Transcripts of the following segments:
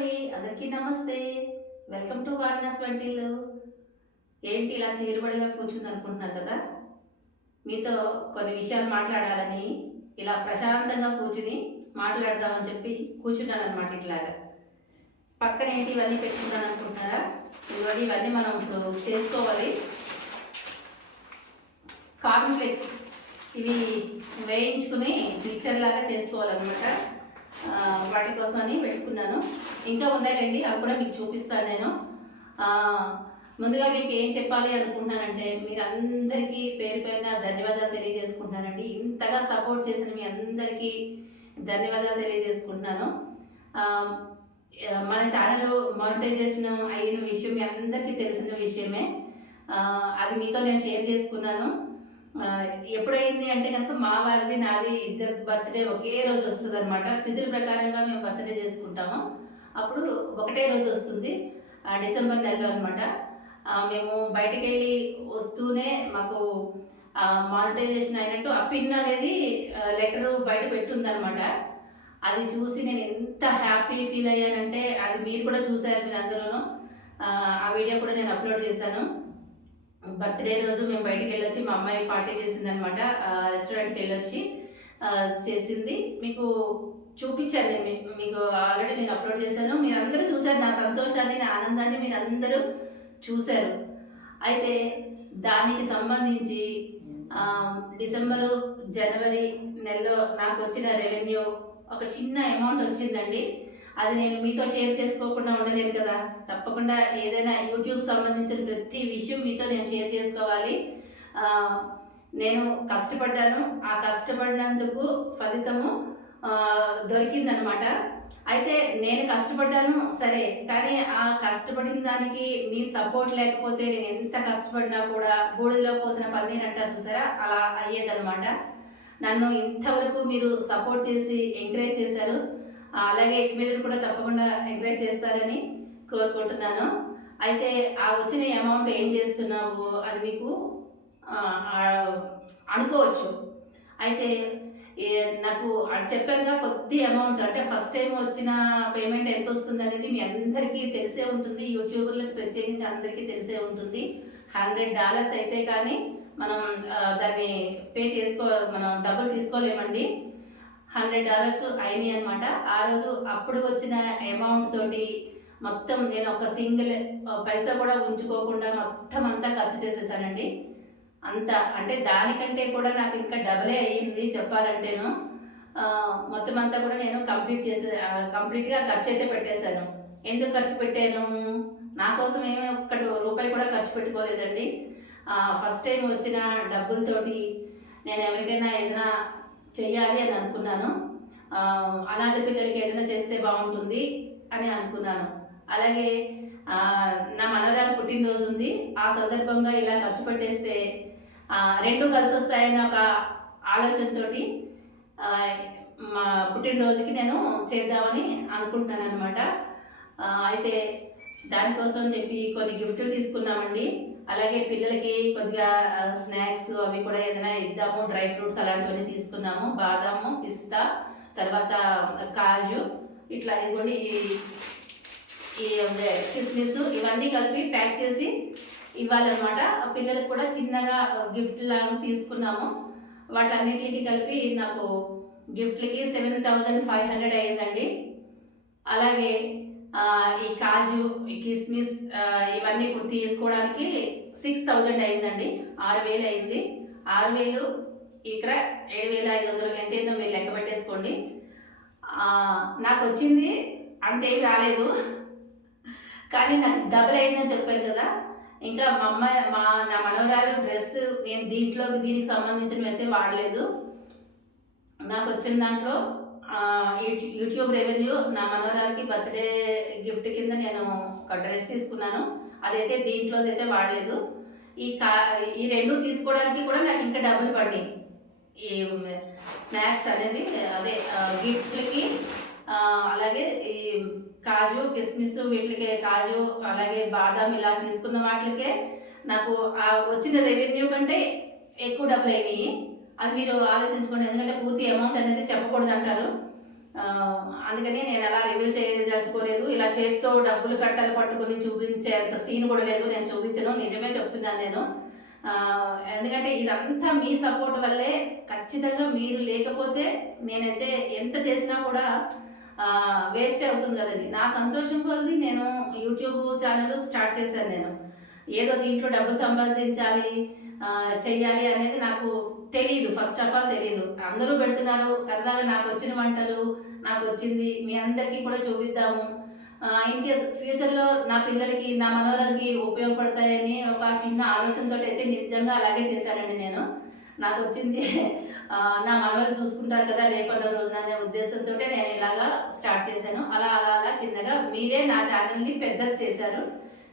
అండి అందరికీ నమస్తే. వెల్కమ్ టు వారణాస్ వంటిల్లు. ఏంటి ఇలా తీరుబడిగా కూర్చుంది అనుకుంటున్నారు కదా? మీతో కొన్ని విషయాలు మాట్లాడాలని ఇలా ప్రశాంతంగా కూర్చుని మాట్లాడదామని చెప్పి కూర్చున్నాను అనమాట ఇట్లాగా. పక్కన ఏంటి ఇవన్నీ పెట్టుకున్నాను అనుకుంటున్నారా? ఇవన్నీ ఇవన్నీ మనం ఇప్పుడు చేసుకోవాలి. కార్న్ ఫ్లేక్స్ ఇవి వేయించుకుని మిక్సర్ లాగా చేసుకోవాలన్నమాట. వాటి కోసమని పెట్టుకున్నాను. ఇంకా ఉన్నాయండి అవి కూడా మీకు చూపిస్తాను నేను. ముందుగా మీకు ఏం చెప్పాలి అనుకుంటున్నానంటే మీరు అందరికీ పేరు పైన ధన్యవాదాలు తెలియజేసుకుంటున్నానండి. ఇంతగా సపోర్ట్ చేసిన మీ అందరికీ ధన్యవాదాలు తెలియజేసుకుంటున్నాను. మన ఛానల్ మానిటైజేషన్ అయిన విషయం మీ అందరికీ తెలిసిన విషయమే. అది మీతో నేను షేర్ చేసుకున్నాను. ఎప్పుడైంది అంటే కనుక మా వారిది నాది ఇద్దరు బర్త్డే ఒకే రోజు వస్తుంది అనమాట తిథుల ప్రకారంగా మేము బర్త్డే చేసుకుంటాము. అప్పుడు ఒకటే రోజు వస్తుంది. డిసెంబర్ నెలలో అనమాట మేము బయటికి వెళ్ళి వస్తూనే మాకు మానిటైజేషన్ అయినట్టు ఆ పిన్ అనేది లెటర్ బయట పెట్టుందనమాట అది చూసి నేను ఎంత హ్యాపీ ఫీల్ అయ్యానంటే అది మీరు కూడా చూసారు మీరు అందరూను ఆ వీడియో కూడా నేను అప్లోడ్ చేశాను. బర్త్డే రోజు మేము బయటికి వెళ్ళొచ్చి మా అమ్మాయి పార్టీ చేసింది అనమాట రెస్టారెంట్కి వెళ్ళొచ్చి చేసింది. మీకు చూపించాను నేను. మీకు ఆల్రెడీ నేను అప్లోడ్ చేశాను. మీరు అందరూ చూశారు నా సంతోషాన్ని నా ఆనందాన్ని మీరు అందరూ చూశారు. అయితే దానికి సంబంధించి డిసెంబరు జనవరి నెలలో నాకు వచ్చిన రెవెన్యూ ఒక చిన్న అమౌంట్ వచ్చిందండి. అది నేను మీతో షేర్ చేసుకోకుండా ఉండలేను కదా. తప్పకుండా ఏదైనా యూట్యూబ్ సంబంధించిన ప్రతి విషయం మీతో నేను షేర్ చేసుకోవాలి. నేను కష్టపడ్డాను. ఆ కష్టపడినందుకు ఫలితము దొరికిందనమాట అయితే నేను కష్టపడ్డాను సరే. కానీ ఆ కష్టపడిన దానికి మీ సపోర్ట్ లేకపోతే నేను ఎంత కష్టపడినా కూడా బూడిదలో పోసిన పన్నీర్ అంటారు చూసారా? అలా అయ్యేదనమాట నన్ను ఇంతవరకు మీరు సపోర్ట్ చేసి ఎంకరేజ్ చేశారు. అలాగే అలాగే మీద కూడా తప్పకుండా ఎంకరేజ్ చేస్తారని కోరుకుంటున్నాను. అయితే ఆ వచ్చిన అమౌంట్ ఏం చేస్తున్నావు అని మీకు అనుకోవచ్చు. అయితే నాకు చెప్పాక కొద్ది అమౌంట్ అంటే ఫస్ట్ టైం వచ్చిన పేమెంట్ ఎంత వస్తుంది అనేది మీ అందరికీ తెలిసే ఉంటుంది. యూట్యూబర్లకు ప్రత్యేకించి అందరికీ తెలిసే ఉంటుంది. హండ్రెడ్ డాలర్స్ అయితే కానీ మనం దాన్ని పే చేసుకో మనం డబ్బులు తీసుకోలేమండి. హండ్రెడ్ డాలర్స్ అయినాయి అనమాట ఆ రోజు అప్పుడు వచ్చిన అమౌంట్ తోటి మొత్తం నేను ఒక సింగిల్ పైసా కూడా ఉంచుకోకుండా మొత్తం అంతా ఖర్చు చేసేసానండి. అంత అంటే దానికంటే కూడా నాకు ఇంకా డబలే అయ్యింది చెప్పాలంటేను. మొత్తం అంతా కూడా నేను కంప్లీట్ చేసే కంప్లీట్గా ఖర్చు అయితే పెట్టేశాను. ఎందుకు ఖర్చు పెట్టాను? నా కోసం ఏమీ ఒక్కటి రూపాయి కూడా ఖర్చు పెట్టుకోలేదండి. ఫస్ట్ టైం వచ్చిన డబ్బులతోటి నేను ఎవరికైనా ఏదైనా చెయ్యాలి అని అనుకున్నాను. అనాథ పిల్లలకి ఏదైనా చేస్తే బాగుంటుంది అని అనుకున్నాను. అలాగే నా మనవరాలు పుట్టినరోజు ఉంది. ఆ సందర్భంగా ఇలా ఖర్చు పెట్టేస్తే రెండు కలిసి వస్తాయని ఒక ఆలోచనతోటి మా పుట్టినరోజుకి నేను చేద్దామని అనుకుంటున్నాను అనమాట అయితే దానికోసం చెప్పి కొన్ని గిఫ్ట్లు తీసుకున్నామండి. అలాగే పిల్లలకి కొద్దిగా స్నాక్స్ అవి కూడా ఏదైనా ఇద్దాము డ్రై ఫ్రూట్స్ అలాంటివన్నీ తీసుకున్నాము. బాదాము పిస్తా తర్వాత కాజు ఇట్లా ఇదిగోండి ఈ- ఈ కిస్మిస్ ఇవన్నీ కలిపి ప్యాక్ చేసి ఇవ్వాలన్నమాట. పిల్లలకు కూడా చిన్నగా గిఫ్ట్ లాగా తీసుకున్నాము. వాటన్నిటికి కలిపి నాకు గిఫ్ట్లకి సెవెన్ థౌజండ్ ఫైవ్ హండ్రెడ్ అయ్యిందండి అలాగే ఈ కాజు ఈ కిస్మిస్ ఇవన్నీ ఇప్పుడు తీసుకోవడానికి సిక్స్ థౌజండ్ అయిందండి. ఆరు వేలు అయింది. ఆరు వేలు ఇక్కడ ఏడు వేల ఐదు వందలు ఎంతైందో మీరు లెక్క పెట్టేసుకోండి. నాకు వచ్చింది అంతేం రాలేదు. కానీ నాకు డబుల్ అయిందని చెప్పాను కదా. ఇంకా మా అమ్మాయి మా నా మనవరాలు డ్రెస్ నేను దీంట్లో దీనికి సంబంధించినవి అయితే వాడలేదు. నాకు వచ్చిన దాంట్లో యూట్యూబ్ రెవెన్యూ నా మనవరాలకి బర్త్డే గిఫ్ట్ కింద నేను ఒక డ్రెస్ తీసుకున్నాను. అదైతే దీంట్లో అయితే వాడలేదు. ఈ కా ఈ రెండు తీసుకోవడానికి కూడా నాకు ఇంకా డబ్బులు పడ్డాయి. ఈ స్నాక్స్ అనేది అదే గిఫ్ట్లకి అలాగే ఈ కాజు కిస్మిస్ వీటికి కాజు అలాగే బాదాం ఇలా తీసుకున్న వాటికే నాకు ఆ వచ్చిన రెవెన్యూ కంటే ఎక్కువ డబ్బులు అయినాయి. అది మీరు ఆలోచించుకోండి. ఎందుకంటే పూర్తి అమౌంట్ అనేది చెప్పకూడదు అంటారు. అందుకని నేను అలా రివీల్ చేయదలుచుకోలేదు. ఇలా చేతితో డబ్బులు కట్టలు పట్టుకుని చూపించే అంత సీన్ కూడా లేదు. నేను చూపించను. నిజమే చెప్తున్నాను నేను. ఎందుకంటే ఇదంతా మీ సపోర్ట్ వల్లే ఖచ్చితంగా మీరు లేకపోతే నేనైతే ఎంత చేసినా కూడా వేస్ట్ అవుతుంది కదండి. నా సంతోషం కొలది నేను యూట్యూబ్ ఛానల్ స్టార్ట్ చేశాను నేను. ఏదో దీంట్లో డబ్బు సంపాదించాలి చెయ్యాలి అనేది నాకు తెలియదు ఫస్ట్ ఆఫ్ ఆల్ తెలియదు అందరూ పెడుతున్నారు సరదాగా నాకు వచ్చిన వంటలు నాకు వచ్చింది మీ అందరికీ కూడా చూపిద్దాము. ఇన్ కేస్ ఫ్యూచర్లో నా పిల్లలకి నా మనవలకి ఉపయోగపడతాయని ఒక చిన్న ఆలోచనతో అయితే నిజంగా అలాగే చేశానండి నేను. నాకు వచ్చింది నా మనవలు చూసుకుంటారు కదా రేపటి రోజున అనే ఉద్దేశంతో నేను ఇలాగా స్టార్ట్ చేశాను. అలా అలా అలా చిన్నగా మీరే నా ఛానల్ని పెద్దది చేశారు.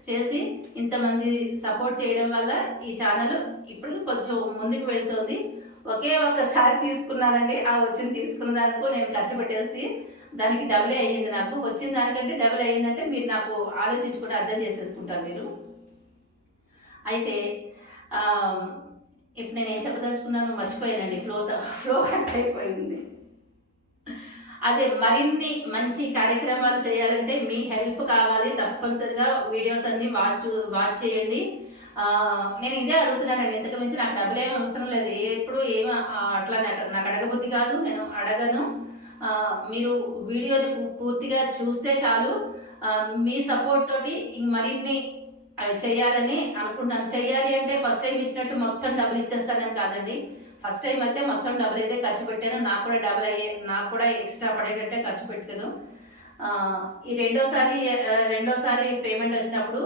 చేసి ఇంతమంది సపోర్ట్ చేయడం వల్ల ఈ ఛానల్ ఇప్పుడు కొంచెం ముందుకు వెళ్తుంది. ఒకే ఒక్కసారి తీసుకున్నానండి ఆ వచ్చింది తీసుకున్న దానికో నేను ఖర్చు పెట్టేసి దానికి డబుల్ అయ్యింది నాకు. వచ్చిన దానికంటే డబుల్ అయ్యిందంటే మీరు నాకు ఆలోచించుకుంటే అర్థం చేసేసుకుంటారు మీరు. అయితే ఇప్పుడు నేను ఏం చెప్పదలుచుకున్నాను మర్చిపోయానండి. ఫ్లో ఫ్లో కట్ అయిపోయింది. అదే మరిన్ని మంచి కార్యక్రమాలు చేయాలంటే మీ హెల్ప్ కావాలి తప్పనిసరిగా. వీడియోస్ అన్ని వాచ్ వాచ్ చేయండి. నేను ఇదే అడుగుతున్నానండి. ఇంతకు మించి నాకు డబ్బులు ఏమి అవసరం లేదు. ఎప్పుడు ఏం అట్లా నాకు నాకు అడగబుద్ధి కాదు. నేను అడగను. మీరు వీడియోని పూర్తిగా చూస్తే చాలు. మీ సపోర్ట్ తోటి ఇంక మరిన్ని చేయాలని అనుకుంటున్నాను. చేయాలి అంటే ఫస్ట్ టైం ఇచ్చినట్టు మొత్తం డబ్బులు ఇచ్చేస్తానని కాదండి. ఫస్ట్ టైం అయితే మొత్తం డబ్బులు అయితే ఖర్చు పెట్టాను. నాకు కూడా డబుల్ అయ్యే నాకు కూడా ఎక్స్ట్రా పడేటట్టే ఖర్చు పెట్టాను. ఈ రెండోసారి రెండోసారి పేమెంట్ వచ్చినప్పుడు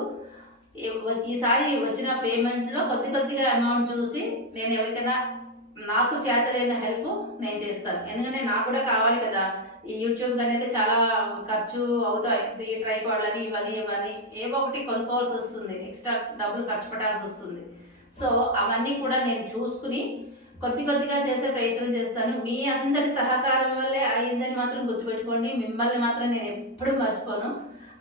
ఈసారి వచ్చిన పేమెంట్లో కొద్ది కొద్దిగా అమౌంట్ చూసి నేను ఎవరికైనా నాకు చేతలైన హెల్ప్ నేను చేస్తాను. ఎందుకంటే నాకు కూడా కావాలి కదా. ఈ యూట్యూబ్ అనేది చాలా ఖర్చు అవుతాయి. ఈ ట్రైపాడ్లని ఇవన్నీ ఇవన్నీ ఏవో ఒకటి కొనుక్కోవాల్సి వస్తుంది. ఎక్స్ట్రా డబ్బులు ఖర్చు పెట్టాల్సి వస్తుంది. సో అవన్నీ కూడా నేను చూసుకుని కొద్ది కొద్దిగా చేసే ప్రయత్నం చేస్తాను. మీ అందరి సహకారం వల్లే అయిందని మాత్రం గుర్తుపెట్టుకోండి. మిమ్మల్ని మాత్రం నేను ఎప్పుడూ మర్చిపోను.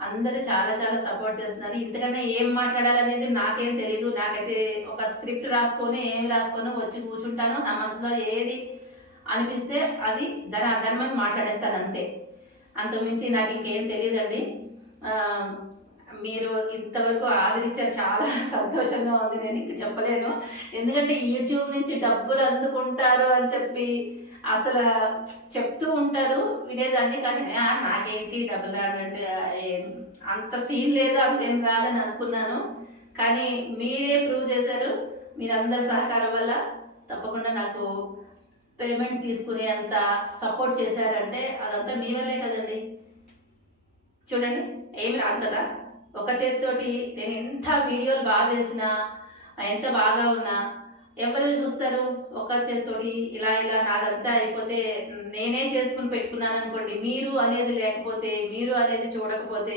అందరూ చాలా చాలా సపోర్ట్ చేస్తున్నారు. ఇంతకన్నా ఏం మాట్లాడాలనేది నాకేం తెలియదు నాకైతే ఒక స్క్రిప్ట్ రాసుకొని ఏం రాసుకొని వచ్చి కూర్చుంటాను. నా మనసులో ఏది అనిపిస్తే అది దాని అర్థమని మాట్లాడేస్తాను అంతే. అంతకుమించి నాకు ఇంకేం తెలియదండి మీరు ఇంతవరకు ఆదరించారు. చాలా సంతోషంగా ఉంది. నేను ఇంక చెప్పలేను. ఎందుకంటే యూట్యూబ్ నుంచి డబ్బులు అందుకుంటారు అని చెప్పి అసలు చెప్తూ ఉంటారు. వినేదాన్ని కానీ నాకేంటి డబ్బులు రాడంటే అంత సీన్ లేదు అంతేం రాదని అనుకున్నాను. కానీ మీరే ప్రూవ్ చేశారు. మీరందరి సహకారం వల్ల తప్పకుండా నాకు పేమెంట్ తీసుకునే అంత సపోర్ట్ చేశారంటే అదంతా మీ వల్లే కదండి. చూడండి ఏమి రాదు కదా? ఒక చేతితోటి నేను ఎంత వీడియోలు బాగా చేసినా ఎంత బాగా ఉన్నా ఎవరు చూస్తారు? ఒక చేతితోటి ఇలా ఇలా నాదంతా అయిపోతే నేనే చేసుకుని పెట్టుకున్నాను అనుకోండి మీరు అనేది లేకపోతే మీరు అనేది చూడకపోతే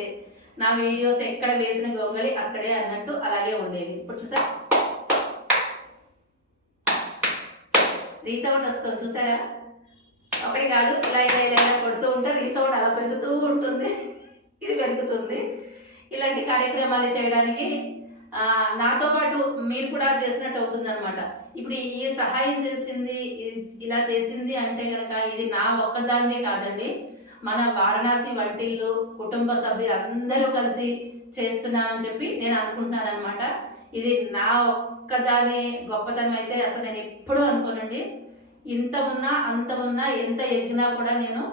నా వీడియోస్ ఎక్కడ వేసిన గొంగళి అక్కడే అన్నట్టు అలాగే ఉండేవి. ఇప్పుడు చూసారా? రీసౌండ్ వస్తుంది చూసారా? ఒకటి కాదు ఇలా ఇలా ఇలా ఇలా కొడుతూ ఉంటే రీసౌండ్ అలా పెరుగుతూ ఉంటుంది. ఇది పెరుగుతుంది. ఇలాంటి కార్యక్రమాలు చేయడానికి నాతో పాటు మీరు కూడా చేసినట్టు అవుతుందనమాట ఇప్పుడు ఈ సహాయం చేసింది ఇలా చేసింది అంటే కనుక ఇది నా ఒక్కదాన్నే కాదండి. మన వారణాసి వంటిల్లు కుటుంబ సభ్యులు అందరూ కలిసి చేస్తున్నామని చెప్పి నేను అనుకుంటున్నాను అనమాట ఇది నా ఒక్కదాని గొప్పతనం అయితే అసలు నేను ఎప్పుడూ అనుకోనండి. ఇంత ఉన్నా అంత ఉన్నా ఎంత ఎదిగినా కూడా నేను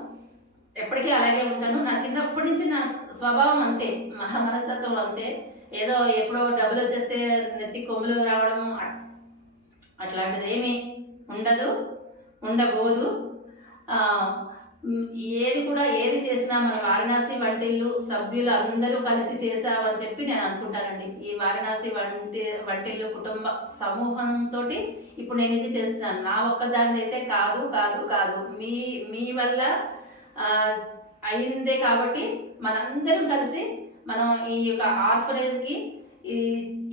ఎప్పటికీ అలాగే ఉంటాను. నా చిన్నప్పటి నుంచి నా స్వభావం అంతే. మహా మనస్తత్వం అంతే. ఏదో ఎప్పుడో డబ్బులు వచ్చేస్తే నెత్తి కొమ్ములు రావడం అట్లాంటిది ఏమీ ఉండదు ఉండబోదు. ఏది కూడా ఏది చేసినా మన వారణాసి వంటిల్లు సభ్యులు అందరూ కలిసి చేశామని చెప్పి నేను అనుకుంటానండి. ఈ వారణాసి వంటి వంటిల్లు కుటుంబ సమూహంతో ఇప్పుడు నేను ఇది చేస్తున్నాను. నా ఒక్కదాని అయితే కాదు కాదు కాదు. మీ మీ వల్ల అయిందే కాబట్టి మనందరం కలిసి మనం ఈ యొక్క ఆర్ఫనేజ్కి ఈ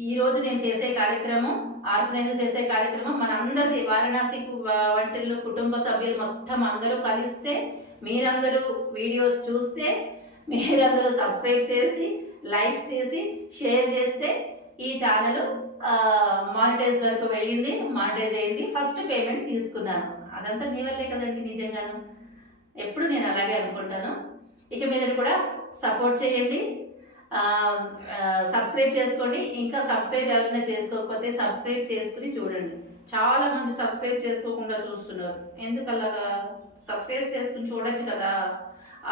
ఈరోజు నేను చేసే కార్యక్రమం ఆర్ఫనైజ్ చేసే కార్యక్రమం మనందరిది వారణాసి వంటలు వంటిల్లు కుటుంబ సభ్యులు మొత్తం అందరూ కలిస్తే మీరందరూ వీడియోస్ చూస్తే మీరందరూ సబ్స్క్రైబ్ చేసి లైక్స్ చేసి షేర్ చేస్తే ఈ ఛానల్ మానిటైజ్ వరకు వెళ్ళింది మానిటైజ్ అయింది. ఫస్ట్ పేమెంట్ తీసుకున్నాను. అదంతా మీ వల్లే కదండి నిజంగాను. ఎప్పుడు నేను అలాగే అనుకుంటాను. ఇక మీద కూడా సపోర్ట్ చేయండి. సబ్స్క్రైబ్ చేసుకోండి. ఇంకా సబ్స్క్రైబ్ ఎవరైనా చేసుకోకపోతే సబ్స్క్రైబ్ చేసుకుని చూడండి. చాలా మంది సబ్స్క్రైబ్ చేసుకోకుండా చూస్తున్నారు. ఎందుకల్లాగా సబ్స్క్రైబ్ చేసుకుని చూడొచ్చు కదా.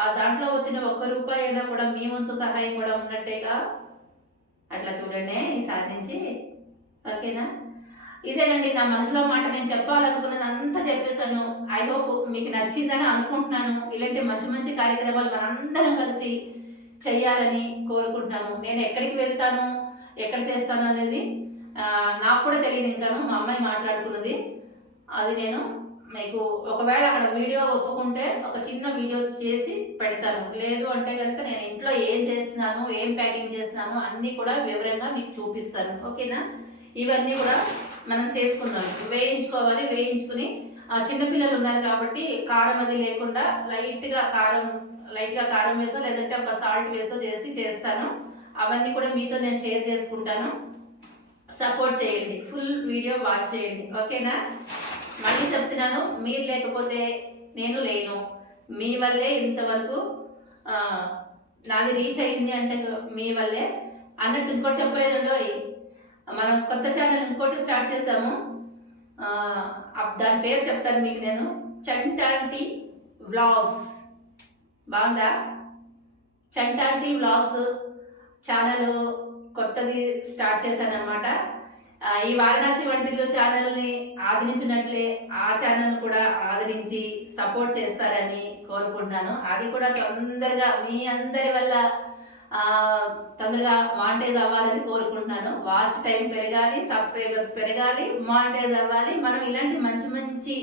ఆ దాంట్లో వచ్చిన ఒక్క రూపాయి అయినా కూడా మీ వంతు సహాయం కూడా ఉన్నట్టేగా. అట్లా చూడండి ఈసారి నుంచి. ఓకేనా? ఇదేనండి నా మనసులో మాట నేను చెప్పాలనుకున్నది అంతా చెప్పేశాను. ఐ హోప్ మీకు నచ్చిందని అనుకుంటున్నాను. ఇలాంటి మంచి మంచి కార్యక్రమాలు మనందరం కలిసి చేయాలని కోరుకుంటున్నాను. నేను ఎక్కడికి వెళ్తాను ఎక్కడ చేస్తాను అనేది నాకు కూడా తెలియదు ఇంకాను. మా అమ్మాయి మాట్లాడుకున్నది. అది నేను మీకు ఒకవేళ అక్కడ వీడియో ఒప్పుకుంటే ఒక చిన్న వీడియో చేసి పెడతాను. లేదు అంటే కనుక నేను ఇంట్లో ఏం చేస్తున్నాను ఏం ప్యాకింగ్ చేస్తున్నాను అన్నీ కూడా వివరంగా మీకు చూపిస్తాను. ఓకేనా? ఇవన్నీ కూడా మనం చేసుకుందాం. వేయించుకోవాలి వేయించుకుని ఆ చిన్నపిల్లలు ఉన్నారు కాబట్టి కారం అది లేకుండా లైట్గా కారం లైట్గా కారం వేసో లేదంటే ఒక సాల్ట్ వేసో చేసి చేస్తాను. అవన్నీ కూడా మీతో నేను షేర్ చేసుకుంటాను. సపోర్ట్ చేయండి. ఫుల్ వీడియో వాచ్ చేయండి. ఓకేనా? మళ్ళీ చెప్తున్నాను మీరు లేకపోతే నేను లేను. మీ వల్లే ఇంతవరకు నాది రీచ్ అయ్యింది అంటే మీ వల్లే అన్నట్టు ఇంకోటి చెప్పలేదండి మనం కొత్త ఛానల్ ఇంకోటి స్టార్ట్ చేసాము అప్- దాని పేరు చెప్తాను మీకు నేను. చంటాంటి వ్లాగ్స్ బాగుందా? చంటాంటి వ్లాగ్స్ ఛానల్ కొత్తది స్టార్ట్ చేశాను ఈ వారణాసి వంటిలో ఛానల్ని ఆదరించినట్లే ఆ ఛానల్ కూడా ఆదరించి సపోర్ట్ చేస్తారని కోరుకుంటున్నాను. అది కూడా తొందరగా మీ అందరి వల్ల తొందరగా మానిటైజ్ అవ్వాలని కోరుకుంటున్నాను. వాచ్ టైం పెరగాలి సబ్స్క్రైబర్స్ పెరగాలి మానిటైజ్ అవ్వాలి. మనం ఇలాంటి మంచి మంచి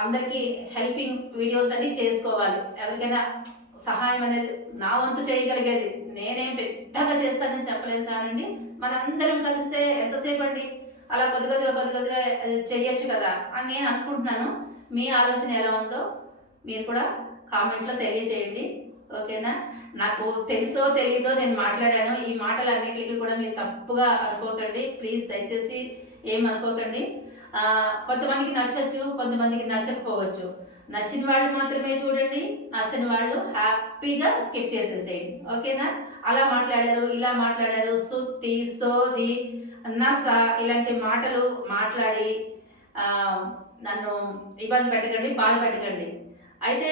అందరికీ హెల్పింగ్ వీడియోస్ అన్ని చేసుకోవాలి. ఎవరికైనా సహాయం అనేది నా వంతు చేయగలిగేది. నేనేం పెద్దగా చేస్తానని చెప్పలేదు కానండి. మనందరం కలిస్తే ఎంతసేపు అండి అలా కొద్ది కొద్దిగా కొద్ది కొద్దిగా చెయ్యొచ్చు కదా అని నేను అనుకుంటున్నాను. మీ ఆలోచన ఎలా ఉందో మీరు కూడా కామెంట్లో తెలియజేయండి. ఓకేనా? నాకు తెలుసో తెలీదో నేను మాట్లాడాను. ఈ మాటలన్నిటికీ కూడా మీరు తప్పుగా అనుకోకండి. ప్లీజ్ దయచేసి ఏమనుకోకండి కొంతమందికి నచ్చచ్చు కొంతమందికి నచ్చకపోవచ్చు. నచ్చిన వాళ్ళు మాత్రమే చూడండి. నచ్చని వాళ్ళు హ్యాపీగా స్కిప్ చేసేసేయండి. ఓకేనా? అలా మాట్లాడారు ఇలా మాట్లాడారు. సుత్తి సోది నస ఇలాంటి మాటలు మాట్లాడి నన్ను ఇబ్బంది పెట్టకండి బాధ పెట్టకండి. అయితే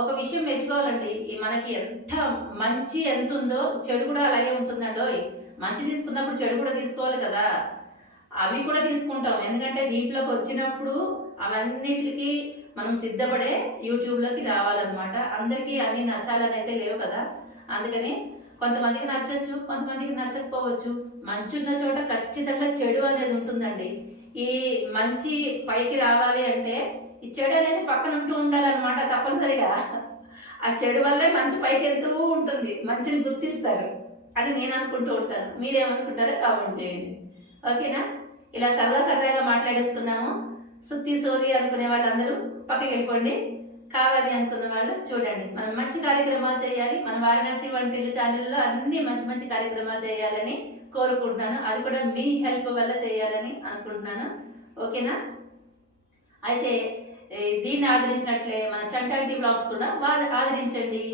ఒక విషయం మెచ్చుకోవాలండి. ఈ మనకి ఎంత మంచి ఎంత ఉందో చెడు కూడా అలాగే ఉంటుందండోయ్ మంచి తీసుకున్నప్పుడు చెడు కూడా తీసుకోవాలి కదా. అవి కూడా తీసుకుంటాం. ఎందుకంటే దీంట్లోకి వచ్చినప్పుడు అవన్నిటికి మనం సిద్ధపడే యూట్యూబ్లోకి రావాలన్నమాట. అందరికీ అన్ని నచ్చాలని అయితే లేవు కదా. అందుకని కొంతమందికి నచ్చచ్చు కొంతమందికి నచ్చకపోవచ్చు. మంచి ఉన్న చోట ఖచ్చితంగా చెడు అనేది ఉంటుందండి. ఈ మంచి పైకి రావాలి అంటే ఈ చెడు అనేది పక్కన ఉంటూ ఉండాలన్నమాట తప్పనిసరిగా. ఆ చెడు వల్లే మంచి పైకి వెళ్తూ ఉంటుంది మంచిని గుర్తిస్తారు. అని నేను అనుకుంటూ ఉంటాను. మీరేమనుకుంటారో కామెంట్ చేయండి. ఓకేనా? ఇలా సరదా సరదాగా మాట్లాడేసుకున్నాము. సుత్తి సోది అనుకునే వాళ్ళందరూ పక్కకి వెళ్ళిపోండి. కావాలి అనుకున్న వాళ్ళు చూడండి. మనం మంచి కార్యక్రమాలు చేయాలి. మన వారణాసి వంటి ఛానల్లో అన్ని మంచి మంచి కార్యక్రమాలు చేయాలని కోరుకుంటున్నాను. అది కూడా మీ హెల్ప్ వల్ల చేయాలని అనుకుంటున్నాను. ఓకేనా? అయితే దీన్ని ఆదరించినట్లే మన చంటాంటి బ్లాగ్స్ కూడా బాగా ఆదరించండి.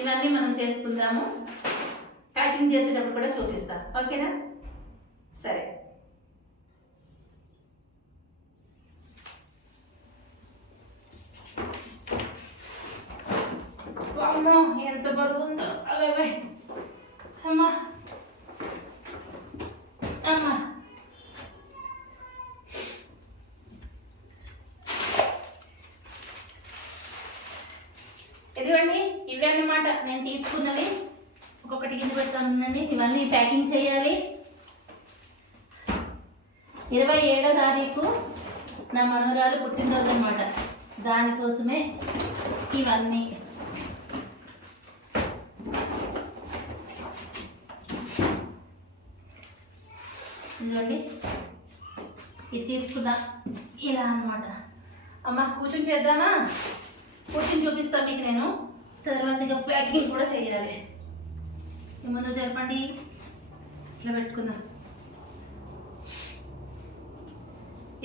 ఇవన్నీ మనం చేసుకుందాము. ప్యాకింగ్ చేసేటప్పుడు కూడా చూపిస్తాను ఓకేనా? సరే. అమ్మో ఎంత బరువు ఉందో అవే అమ్మా. అమ్మా. ఇదిగోండి ఇవే అన్నమాట. నేను తీసుకున్నవి. ఒక్కొక్కటి గిన్నె పెడతానండి ఇవన్నీ ప్యాకింగ్ చేయాలి. ఇరవై ఏడో తారీఖు నా మనవరాలు పుట్టినరోజు అనమాట దానికోసమే ఇవన్నీ. ఇదిగోండి. ఇది తీసుకున్నా. ఇలా అన్నమాట. అమ్మ కూర్చొని చేద్దామా? కూర్చొని చూపిస్తాను మీకు నేను. తర్వాత ఇక ప్యాకింగ్ కూడా చేయాలి. ముందు జరపండి. ఇట్లా పెట్టుకుందాం.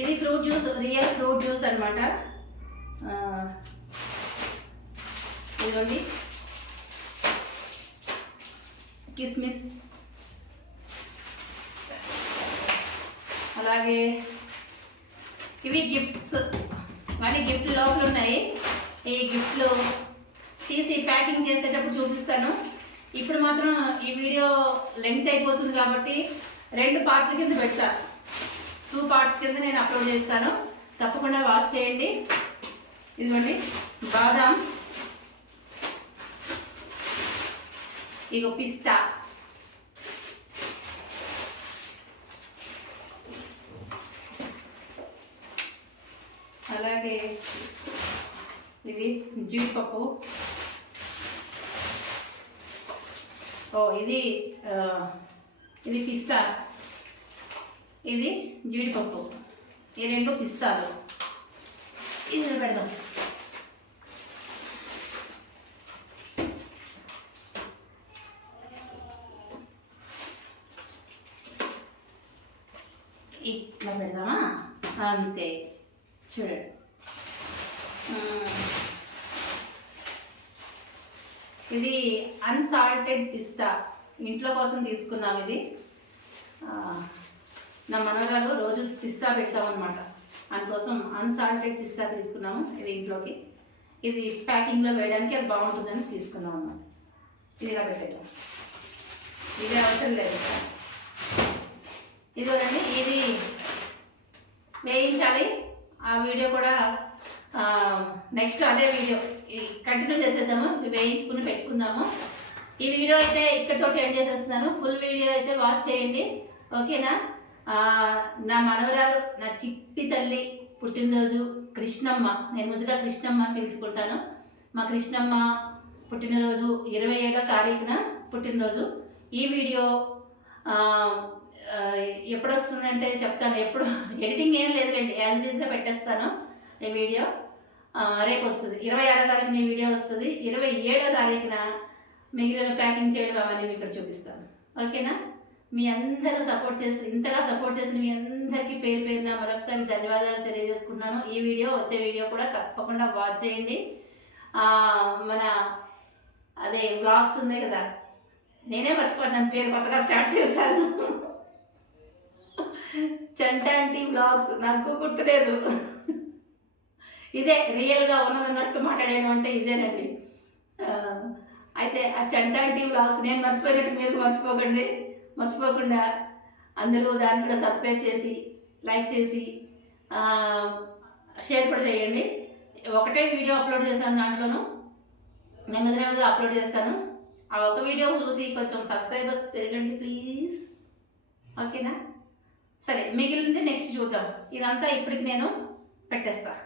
ఇది fruit juice real fruit juice అనమాట ఇదిగోండి. కిస్మిస్. అలాగే ఇవి గిఫ్ట్స్ మరి గిఫ్ట్ లోపల ఉన్నాయి ఈ గిఫ్ట్లు తీసి ప్యాకింగ్ చేసేటప్పుడు చూపిస్తాను. ఇప్పుడు మాత్రం ఈ వీడియో లెంగ్త్ అయిపోతుంది కాబట్టి రెండు పార్ట్ల కింద పెడతా. టూ పార్ట్స్ కింద నేను అప్లోడ్ చేస్తాను. తప్పకుండా వాచ్ చేయండి. ఇదిగోండి బాదాం. ఇగో పిస్తా. అలాగే ఇది జీడిపప్పు ఓ ఇది ఆ, ఇది పిస్తా. ఇది జీడిపప్పు ఈ రెండు పిస్తాలు. ఇది పెడదాం ఇట్లా పెడదామా? అంతే. చూడండి మ్మ్. ఇది అన్సాల్టెడ్ పిస్తా ఇంట్లో కోసం తీసుకున్నాం ఇది. నా మనగారు రోజు పిస్తా పెడతామన్నమాట. అందుకోసం అన్సాల్టెడ్ పిస్తా తీసుకున్నాము ఇది ఇంట్లోకి. ఇది ప్యాకింగ్లో వేయడానికి అది బాగుంటుందని తీసుకున్నాం అన్నమాట. ఇది పెట్టేద్దాం. ఇది అవసరం లేదు. ఇదిగోనండి ఇది వేయించాలి. ఆ వీడియో కూడా నెక్స్ట్ అదే వీడియో. కంటిన్యూ చేసేద్దాము. వేయించుకుని పెట్టుకుందాము. ఈ వీడియో అయితే ఇక్కడితోటి ఎండ్ చేసేస్తున్నాను. ఫుల్ వీడియో అయితే వాచ్ చేయండి. ఓకేనా? నా మనవరాలు నా చిట్టి తల్లి పుట్టినరోజు కృష్ణమ్మ. నేను ముందుగా కృష్ణమ్మ అని పిలుచుకుంటాను. మా కృష్ణమ్మ పుట్టినరోజు ఇరవై ఏడో తారీఖున పుట్టినరోజు. ఈ వీడియో ఎప్పుడు వస్తుందంటే చెప్తాను. ఎప్పుడు ఎడిటింగ్ ఏం లేదులేండి యాజ్గా పెట్టేస్తాను ఈ వీడియో. రేపు వస్తుంది. ఇరవై ఆరో తారీఖున ఈ వీడియో వస్తుంది. ఇరవై ఏడో తారీఖున మిగిలిన ప్యాకింగ్ చేయడం అవన్నీ మీకు ఇక్కడ చూపిస్తాను. ఓకేనా? మీ అందరూ సపోర్ట్ చేసి ఇంతగా సపోర్ట్ చేసిన మీ అందరికీ పేరు పేరున మరొకసారి ధన్యవాదాలు తెలియజేసుకున్నాను ఈ వీడియో వచ్చే వీడియో కూడా తప్పకుండా వాచ్ చేయండి. మన అదే బ్లాగ్స్ ఉన్నాయి కదా. నేనే మర్చిపోతాను పేరు కొత్తగా స్టార్ట్ చేశాను. చంటాంటి బ్లాగ్స్ నాకు గుర్తులేదు. ఇదే రియల్గా ఉన్నదన్నట్టు మాట్లాడాను అంటే ఇదేనండి. అయితే ఆ చంటాంటి బ్లాగ్స్ నేను మర్చిపోయినట్టు మీరు మర్చిపోకండి. మర్చిపోకుండా అందరూ దాన్ని కూడా సబ్స్క్రైబ్ చేసి లైక్ చేసి షేర్ కూడా చేయండి. ఒకటే వీడియో అప్లోడ్ చేశాను దాంట్లోనూ. నెమ్మది నెమ్మదిగా అప్లోడ్ చేస్తాను. ఆ ఒక వీడియో చూసి కొంచెం సబ్స్క్రైబర్స్ పెరగండి ప్లీజ్ ఓకేనా సరే మిగిలింది నెక్స్ట్ చూద్దాం. ఇదంతా ఇప్పటికి నేను పెట్టేస్తాను